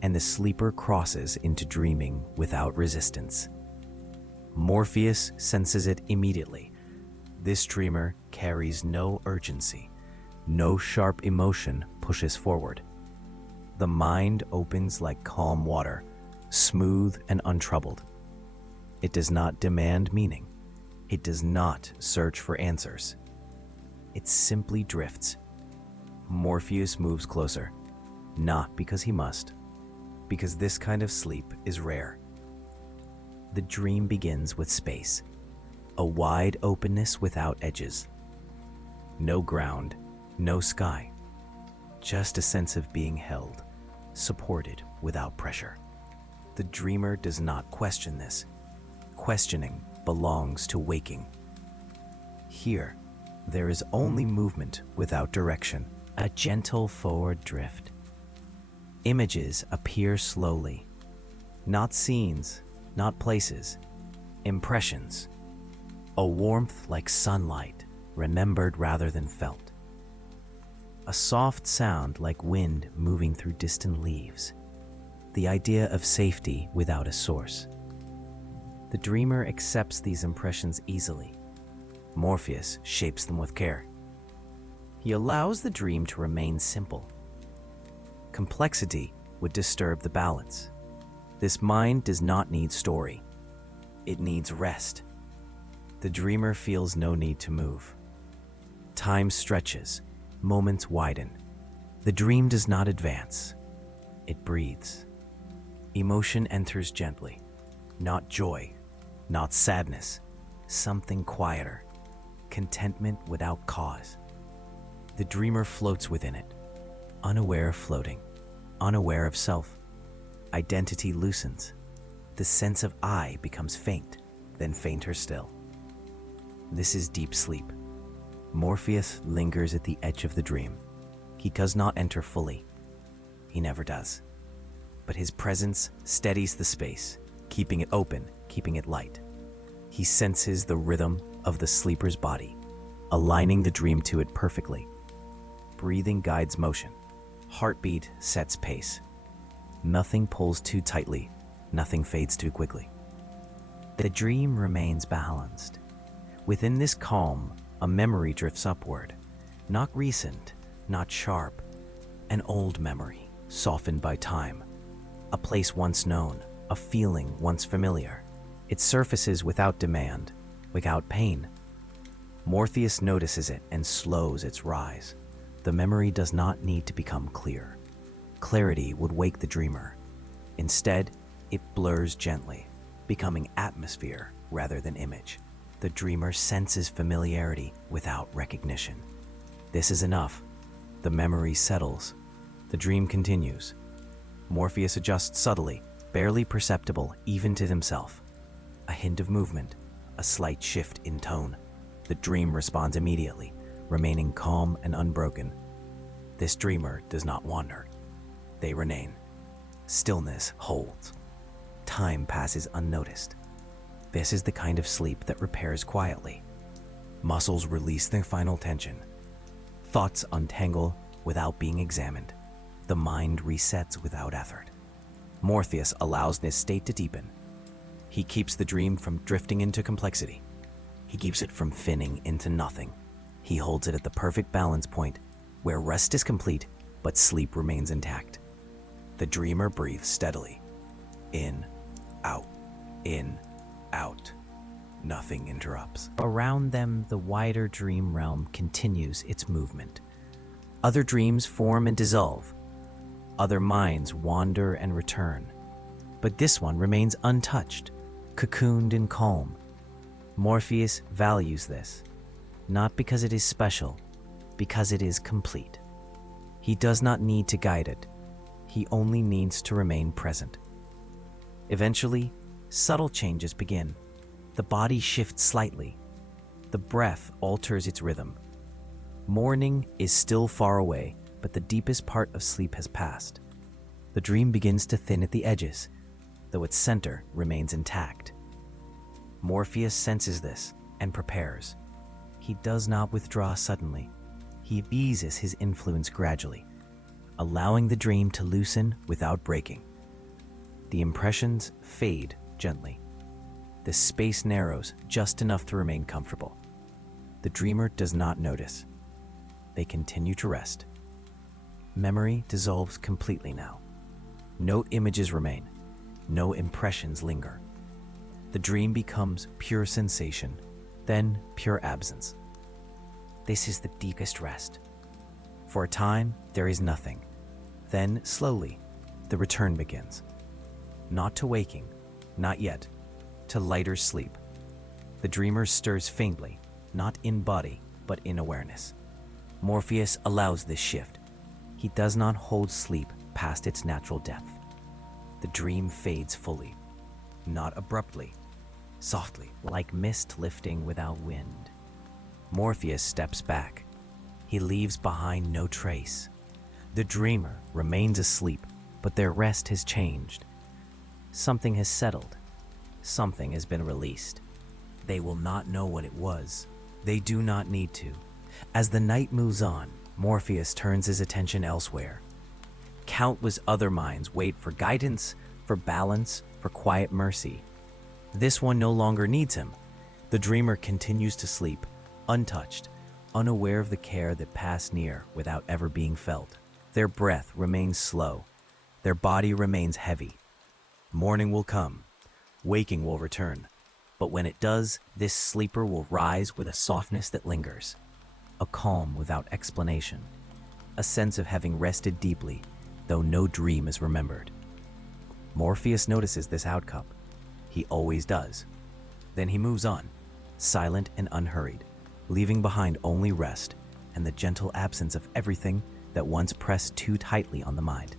and the sleeper crosses into dreaming without resistance. Morpheus senses it immediately. This dreamer carries no urgency. No sharp emotion pushes forward. The mind opens like calm water, smooth and untroubled. It does not demand meaning. It does not search for answers. It simply drifts. Morpheus moves closer, not because he must, because this kind of sleep is rare. The dream begins with space, a wide openness without edges. No ground, no sky, just a sense of being held, supported without pressure. The dreamer does not question this. Questioning belongs to waking. Here, there is only movement without direction, a gentle forward drift. Images appear slowly, not scenes, not places, impressions. A warmth like sunlight, remembered rather than felt. A soft sound like wind moving through distant leaves. The idea of safety without a source. The dreamer accepts these impressions easily. Morpheus shapes them with care. He allows the dream to remain simple. Complexity would disturb the balance. This mind does not need story. It needs rest. The dreamer feels no need to move. Time stretches, moments widen. The dream does not advance. It breathes. Emotion enters gently. Not joy, not sadness, something quieter. Contentment without cause. The dreamer floats within it, unaware of floating, unaware of self. Identity loosens. The sense of I becomes faint, then fainter still. This is deep sleep. Morpheus lingers at the edge of the dream. He does not enter fully. He never does. But his presence steadies the space, keeping it open, keeping it light. He senses the rhythm of the sleeper's body, aligning the dream to it perfectly. Breathing guides motion. Heartbeat sets pace. Nothing pulls too tightly. Nothing fades too quickly. The dream remains balanced. Within this calm, a memory drifts upward, Not recent, not sharp. An old memory, softened by time. A place once known, a feeling once familiar. It surfaces without demand, without pain. Morpheus notices it and slows its rise. The memory does not need to become clear. Clarity would wake the dreamer. Instead, it blurs gently, becoming atmosphere rather than image. The dreamer senses familiarity without recognition. This is enough. The memory settles. The dream continues. Morpheus adjusts subtly, barely perceptible even to himself. A hint of movement, a slight shift in tone. The dream responds immediately, remaining calm and unbroken. This dreamer does not wander. They remain. Stillness holds. Time passes unnoticed. This is the kind of sleep that repairs quietly. Muscles release their final tension. Thoughts untangle without being examined. The mind resets without effort. Morpheus allows this state to deepen. He keeps the dream from drifting into complexity. He keeps it from thinning into nothing. He holds it at the perfect balance point, where rest is complete, but sleep remains intact. The dreamer breathes steadily. In, out, in, out. Nothing interrupts. Around them, the wider dream realm continues its movement. Other dreams form and dissolve. Other minds wander and return. But this one remains untouched, cocooned in calm. Morpheus values this, not because it is special, because it is complete. He does not need to guide it. He only needs to remain present. Eventually, subtle changes begin. The body shifts slightly. The breath alters its rhythm. Morning is still far away, but the deepest part of sleep has passed. The dream begins to thin at the edges, though its center remains intact. Morpheus senses this and prepares. He does not withdraw suddenly. He eases his influence gradually, allowing the dream to loosen without breaking. The impressions fade gently. The space narrows just enough to remain comfortable. The dreamer does not notice. They continue to rest. Memory dissolves completely now. No images remain. No impressions linger. The dream becomes pure sensation, then pure absence. This is the deepest rest. For a time, there is nothing. Then, slowly, the return begins. Not to waking, not yet, to lighter sleep. The dreamer stirs faintly, not in body, but in awareness. Morpheus allows this shift. He does not hold sleep past its natural depth. The dream fades fully, not abruptly, softly, like mist lifting without wind. Morpheus steps back. He leaves behind no trace. The dreamer remains asleep, but their rest has changed. Something has settled. Something has been released. They will not know what it was. They do not need to. As the night moves on, Morpheus turns his attention elsewhere. Countless other minds wait for guidance, for balance, for quiet mercy. This one no longer needs him. The dreamer continues to sleep, untouched, unaware of the care that passed near without ever being felt. Their breath remains slow. Their body remains heavy. Morning will come. Waking will return. But when it does, this sleeper will rise with a softness that lingers. A calm without explanation. A sense of having rested deeply, though no dream is remembered. Morpheus notices this outcome. He always does. Then he moves on, silent and unhurried, leaving behind only rest and the gentle absence of everything that once pressed too tightly on the mind.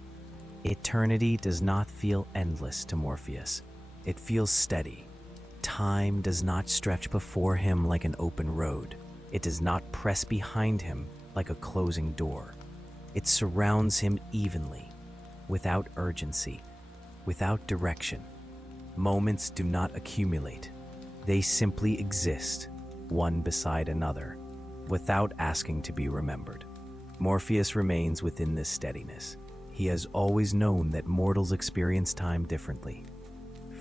Eternity does not feel endless to Morpheus. It feels steady. Time does not stretch before him like an open road. It does not press behind him like a closing door. It surrounds him evenly, without urgency, without direction. Moments do not accumulate. They simply exist, one beside another, without asking to be remembered. Morpheus remains within this steadiness. He has always known that mortals experience time differently.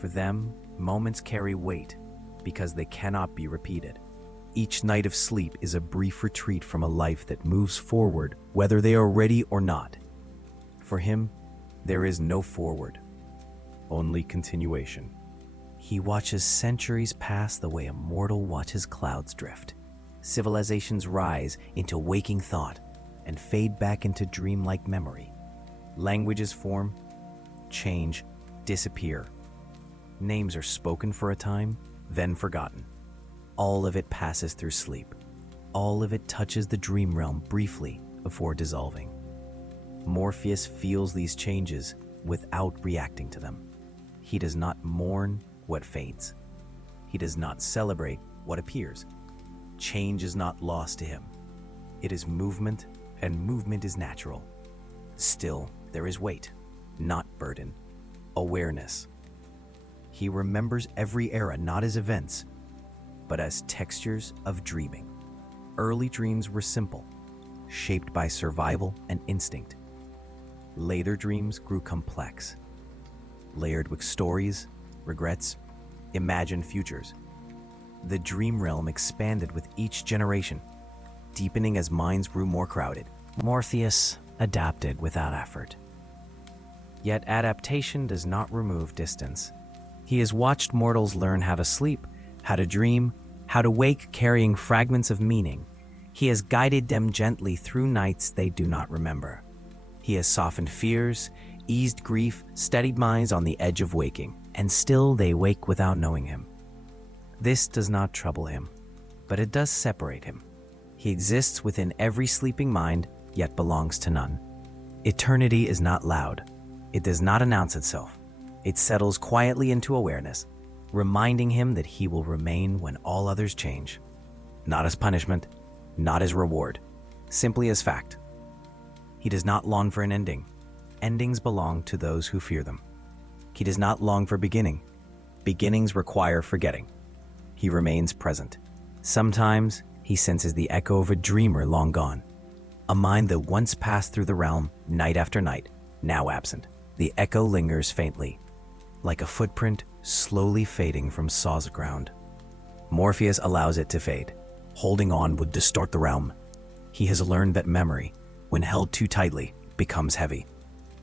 For them, moments carry weight because they cannot be repeated. Each night of sleep is a brief retreat from a life that moves forward, whether they are ready or not. For him, there is no forward, only continuation. He watches centuries pass the way a mortal watches clouds drift. Civilizations rise into waking thought and fade back into dreamlike memory. Languages form, change, disappear. Names are spoken for a time, then forgotten. All of it passes through sleep. All of it touches the dream realm briefly before dissolving. Morpheus feels these changes without reacting to them. He does not mourn what fades. He does not celebrate what appears. Change is not lost to him. It is movement, and movement is natural. Still, there is weight, not burden, awareness. He remembers every era not as events, but as textures of dreaming. Early dreams were simple, shaped by survival and instinct. Later dreams grew complex, layered with stories, regrets, imagined futures. The dream realm expanded with each generation, deepening as minds grew more crowded. Morpheus adapted without effort. Yet adaptation does not remove distance. He has watched mortals learn how to sleep, how to dream, how to wake carrying fragments of meaning. He has guided them gently through nights they do not remember. He has softened fears, eased grief, steadied minds on the edge of waking, and still they wake without knowing him. This does not trouble him, but it does separate him. He exists within every sleeping mind, yet belongs to none. Eternity is not loud. It does not announce itself. It settles quietly into awareness, reminding him that he will remain when all others change. Not as punishment, not as reward, simply as fact. He does not long for an ending. Endings belong to those who fear them. He does not long for beginning. Beginnings require forgetting. He remains present. Sometimes he senses the echo of a dreamer long gone, a mind that once passed through the realm night after night, now absent. The echo lingers faintly, like a footprint slowly fading from saw's ground. Morpheus allows it to fade. Holding on would distort the realm. He has learned that memory, when held too tightly, becomes heavy.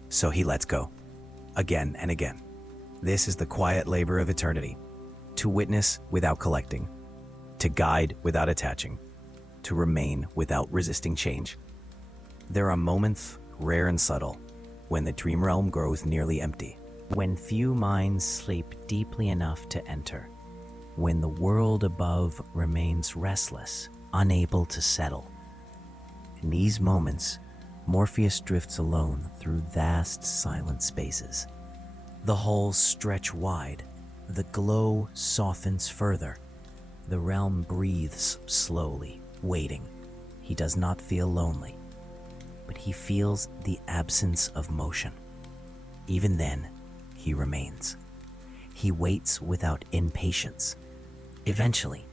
So he lets go, again and again. This is the quiet labor of eternity, to witness without collecting, to guide without attaching, to remain without resisting change. There are moments, rare and subtle, when the dream realm grows nearly empty, when few minds sleep deeply enough to enter, when the world above remains restless, unable to settle. In these moments, Morpheus drifts alone through vast, silent spaces. The halls stretch wide, the glow softens further. The realm breathes slowly, waiting. He does not feel lonely, but he feels the absence of motion. Even then, he remains. He waits without impatience. Eventually,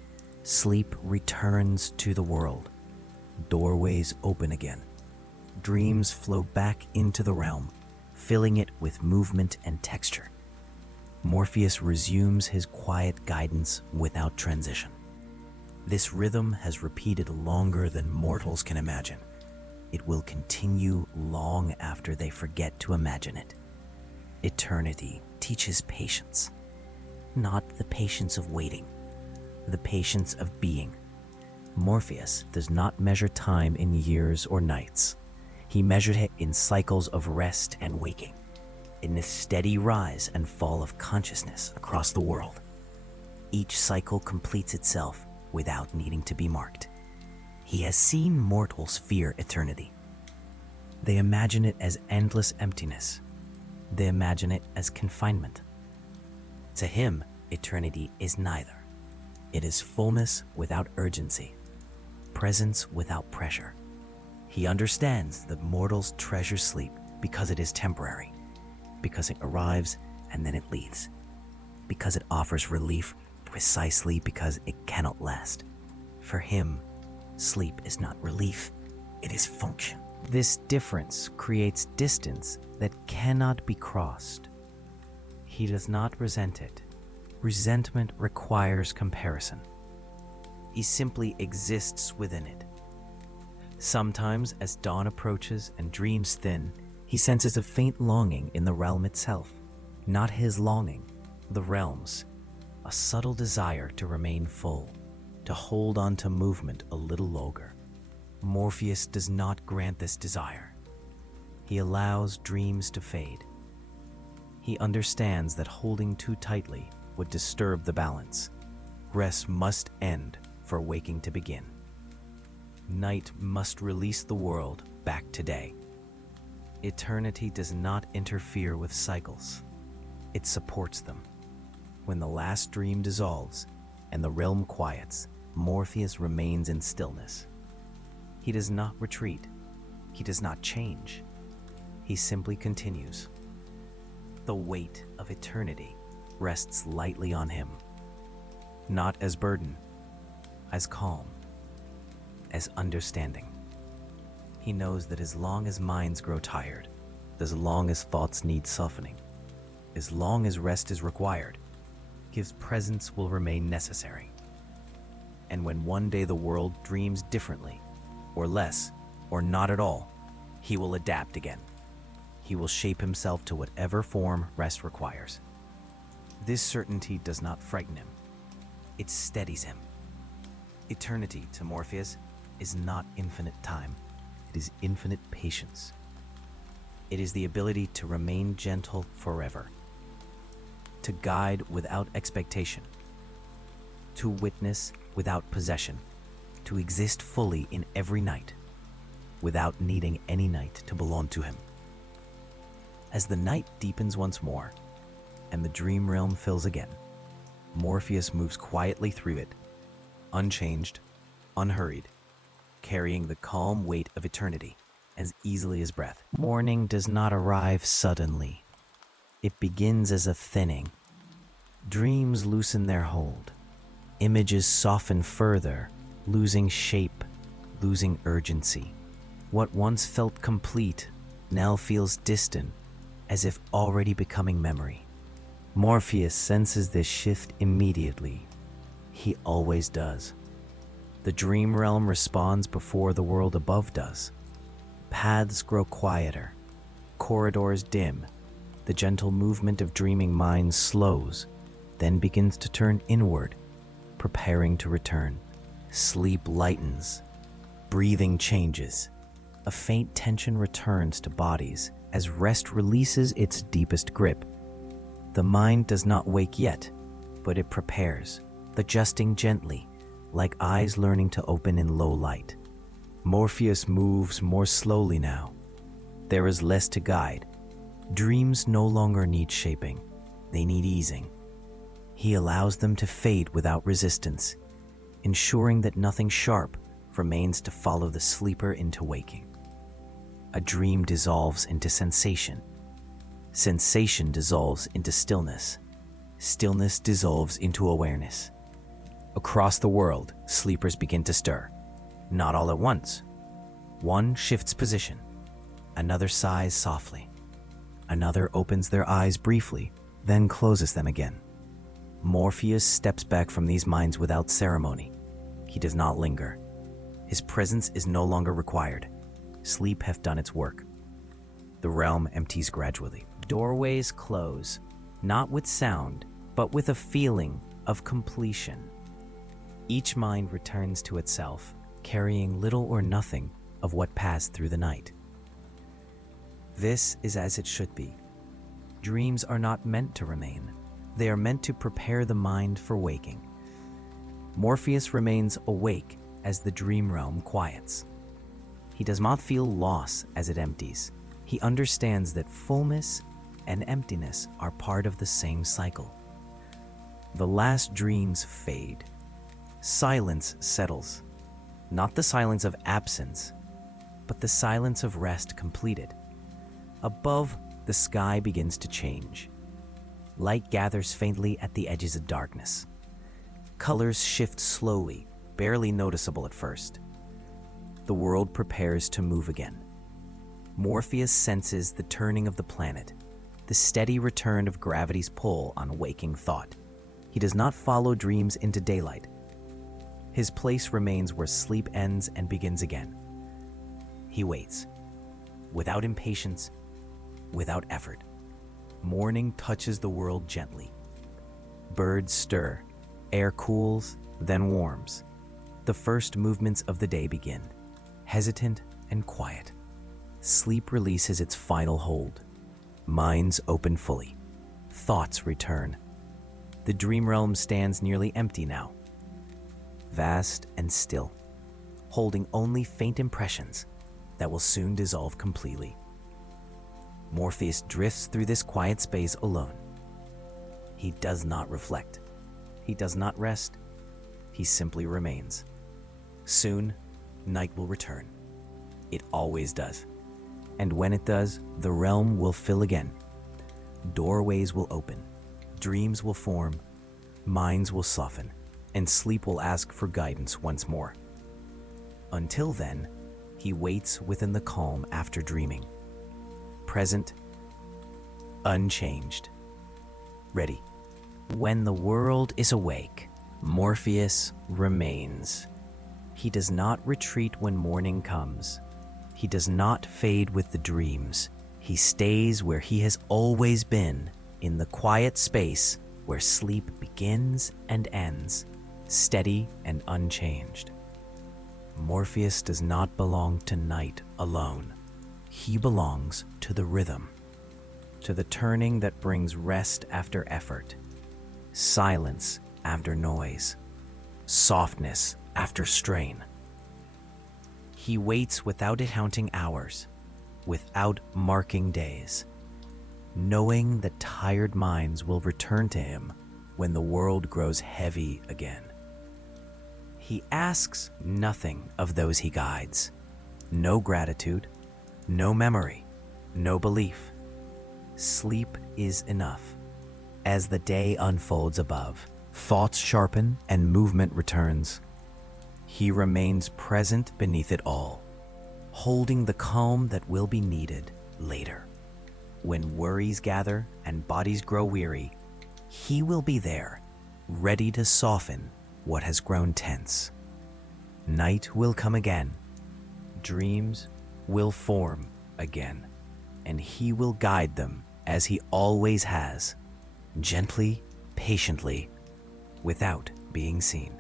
sleep returns to the world. Doorways open again. Dreams flow back into the realm, filling it with movement and texture. Morpheus resumes his quiet guidance without transition. This rhythm has repeated longer than mortals can imagine. It will continue long after they forget to imagine it. Eternity teaches patience, not the patience of waiting, the patience of being. Morpheus does not measure time in years or nights. He measured it in cycles of rest and waking, in the steady rise and fall of consciousness across the world. Each cycle completes itself without needing to be marked. He has seen mortals fear eternity. They imagine it as endless emptiness. They imagine it as confinement. To him, eternity is neither. It is fullness without urgency, presence without pressure. He understands that mortals treasure sleep because it is temporary, because it arrives and then it leaves, because it offers relief precisely because it cannot last. For him, sleep is not relief, it is function. This difference creates distance that cannot be crossed. He does not resent it. Resentment requires comparison. He simply exists within it. Sometimes, as dawn approaches and dreams thin, he senses a faint longing in the realm itself. Not his longing, the realm's. A subtle desire to remain full, to hold on to movement a little longer. Morpheus does not grant this desire. He allows dreams to fade. He understands that holding too tightly would disturb the balance. Rest must end for waking to begin. Night must release the world back to day. Eternity does not interfere with cycles. It supports them. When the last dream dissolves and the realm quiets, Morpheus remains in stillness. He does not retreat. He does not change. He simply continues. The weight of eternity rests lightly on him, not as burden, as calm, as understanding. He knows that as long as minds grow tired, as long as thoughts need softening, as long as rest is required, his presence will remain necessary. And when one day the world dreams differently, or less, or not at all, he will adapt again. He will shape himself to whatever form rest requires. This certainty does not frighten him. It steadies him. Eternity to Morpheus is not infinite time. It is infinite patience. It is the ability to remain gentle forever, to guide without expectation, to witness without possession, to exist fully in every night, without needing any night to belong to him. As the night deepens once more, and the dream realm fills again, Morpheus moves quietly through it, unchanged, unhurried, carrying the calm weight of eternity as easily as breath. Morning does not arrive suddenly. It begins as a thinning. Dreams loosen their hold. Images soften further, losing shape, losing urgency. What once felt complete now feels distant, as if already becoming memory. Morpheus senses this shift immediately. He always does. The dream realm responds before the world above does. Paths grow quieter, corridors dim. The gentle movement of dreaming minds slows, then begins to turn inward, preparing to return. Sleep lightens, breathing changes. A faint tension returns to bodies as rest releases its deepest grip. The mind does not wake yet, but it prepares, adjusting gently, like eyes learning to open in low light. Morpheus moves more slowly now. There is less to guide. Dreams no longer need shaping, they need easing. He allows them to fade without resistance, ensuring that nothing sharp remains to follow the sleeper into waking. A dream dissolves into sensation. Sensation dissolves into stillness. Stillness dissolves into awareness. Across the world, sleepers begin to stir, not all at once. One shifts position, another sighs softly. Another opens their eyes briefly, then closes them again. Morpheus steps back from these minds without ceremony. He does not linger. His presence is no longer required. Sleep hath done its work. The realm empties gradually. Doorways close, not with sound, but with a feeling of completion. Each mind returns to itself, carrying little or nothing of what passed through the night. This is as it should be. Dreams are not meant to remain. They are meant to prepare the mind for waking. Morpheus remains awake as the dream realm quiets. He does not feel loss as it empties. He understands that fullness and emptiness are part of the same cycle. The last dreams fade. Silence settles. Not the silence of absence, but the silence of rest completed. Above, the sky begins to change. Light gathers faintly at the edges of darkness. Colors shift slowly, barely noticeable at first. The world prepares to move again. Morpheus senses the turning of the planet, the steady return of gravity's pull on waking thought. He does not follow dreams into daylight. His place remains where sleep ends and begins again. He waits, without impatience, without effort. Morning touches the world gently. Birds stir, air cools, then warms. The first movements of the day begin, hesitant and quiet. Sleep releases its final hold. Minds open fully. Thoughts return. The dream realm stands nearly empty now, vast and still, holding only faint impressions that will soon dissolve completely. Morpheus drifts through this quiet space alone. He does not reflect. He does not rest. He simply remains. Soon, night will return. It always does. And when it does, the realm will fill again. Doorways will open. Dreams will form. Minds will soften. And sleep will ask for guidance once more. Until then, he waits within the calm after dreaming. Present, unchanged, ready. When the world is awake, Morpheus remains. He does not retreat when morning comes. He does not fade with the dreams. He stays where he has always been, in the quiet space where sleep begins and ends, steady and unchanged. Morpheus does not belong to night alone. He belongs to the rhythm, to the turning that brings rest after effort, silence after noise, softness after strain. He waits without counting hours, without marking days, knowing that tired minds will return to him when the world grows heavy again. He asks nothing of those he guides. No gratitude, no memory, no belief. Sleep is enough. As the day unfolds above, thoughts sharpen and movement returns. He remains present beneath it all, holding the calm that will be needed later. When worries gather and bodies grow weary, he will be there, ready to soften what has grown tense. Night will come again. Dreams will form again, and he will guide them as he always has, gently, patiently, without being seen.